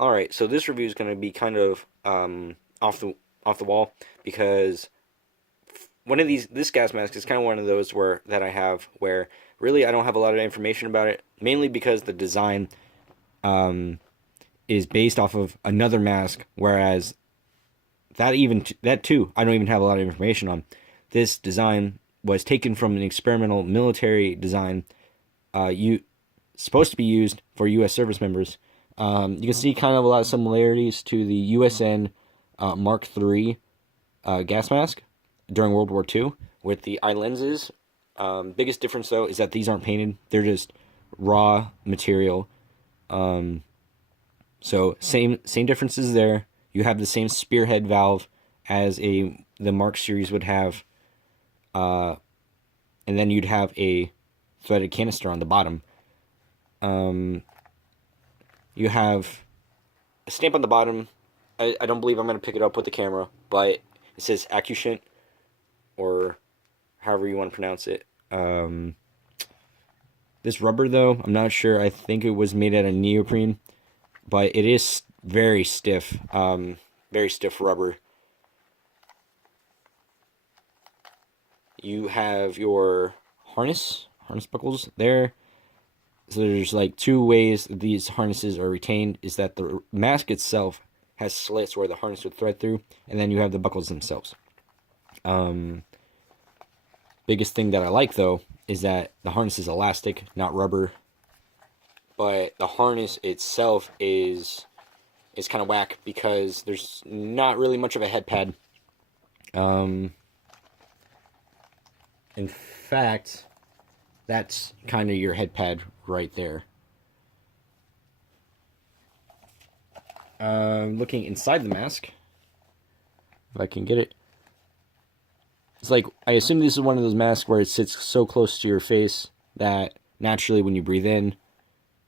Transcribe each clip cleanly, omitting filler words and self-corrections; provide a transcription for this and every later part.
All right, so this review is going to be kind of off the wall because this gas mask is kind of one of those where that I have where really I don't have a lot of information about it, mainly because the design um, is based off of another mask, whereas that too I don't even have a lot of information on. This design was taken from an experimental military design, you supposed to be used for U.S. service members. You can see kind of a lot of similarities to the USN Mark III gas mask during World War II with the eye lenses. Biggest difference though is that these aren't painted; they're just raw material. Um, so same differences there. You have the same spearhead valve as the Mark series would have, uh, and then you'd have a threaded canister on the bottom. Um, you have a stamp on the bottom. I don't believe I'm going to pick it up with the camera, but it says Accusant, or however you want to pronounce it. This rubber, though, I'm not sure. I think it was made out of neoprene, but it is very stiff. Very stiff rubber. You have your harness buckles there. So there's like two ways these harnesses are retained. Is that the mask itself has slits where the harness would thread through, and then you have the buckles themselves. Biggest thing that I like though is that the harness is elastic, not rubber. But the harness itself is kind of whack because there's not really much of a head pad. In fact, that's kind of your head pad right there. Looking inside the mask, if I can get it. It's like, I assume this is one of those masks where it sits so close to your face that naturally when you breathe in,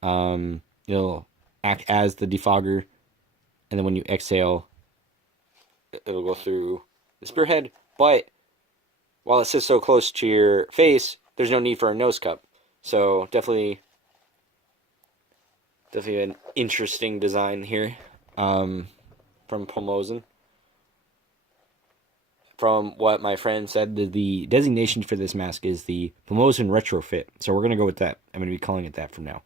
it'll act as the defogger, and then when you exhale, it'll go through the spearhead. But while it sits so close to your face, there's no need for a nose cup. So definitely an interesting design here, from PULMOSAN. From what my friend said, the designation for this mask is the PULMOSAN Retrofit. So we're going to go with that. I'm going to be calling it that from now.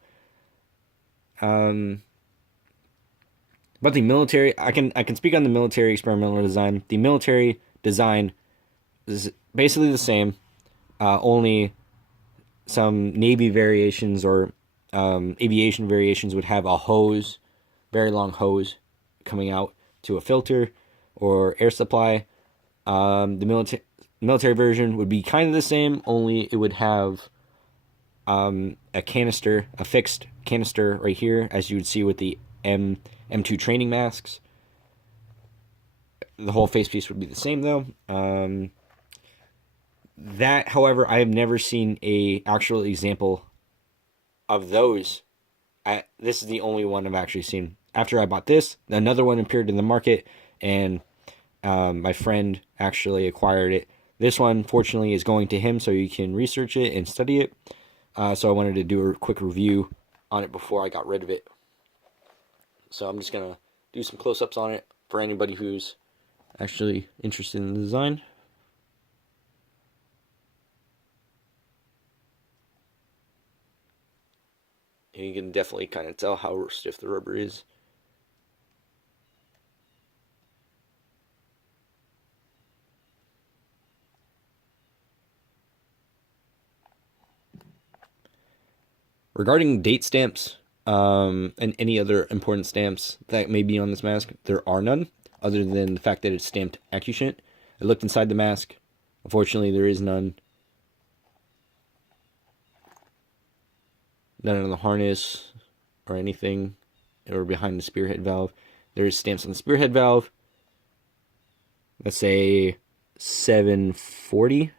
But the military, I can speak on the military experimental design. The military design is basically the same, only some Navy variations or aviation variations would have a hose, very long hose, coming out to a filter or air supply. The military version would be kind of the same, only it would have a canister, a fixed canister right here, as you would see with the M2 training masks. The whole facepiece would be the same though. That, however, I have never seen a actual example of those. This is the only one I've actually seen. After I bought this, another one appeared in the market, and my friend actually acquired it. This one, fortunately, is going to him, so you can research it and study it. So I wanted to do a quick review on it before I got rid of it. So I'm just going to do some close-ups on it for anybody who's actually interested in the design. And you can definitely kind of tell how stiff the rubber is. Regarding date stamps and any other important stamps that may be on this mask, there are none, other than the fact that it's stamped Accusant. I looked inside the mask. Unfortunately, there is none. None on the harness or anything, or behind the spearhead valve. There's stamps on the spearhead valve. Let's say 740.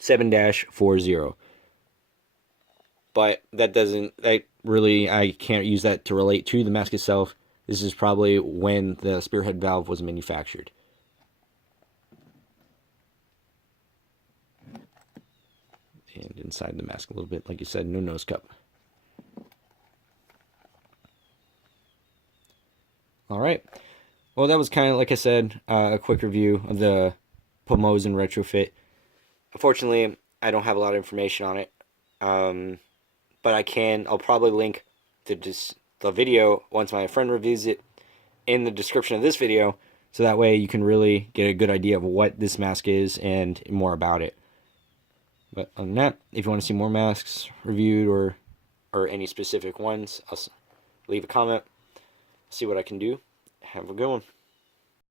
7-40. But that doesn't, I can't use that to relate to the mask itself. This is probably when the spearhead valve was manufactured. And inside the mask a little bit, like you said, no nose cup. All right. Well, that was kind of, like I said, a quick review of the PULMOSAN Retrofit. Unfortunately, I don't have a lot of information on it, but I'll probably link the video once my friend reviews it in the description of this video, so that way you can really get a good idea of what this mask is and more about it. But other than that, if you want to see more masks reviewed or any specific ones, I'll leave a comment, see what I can do. Have a good one.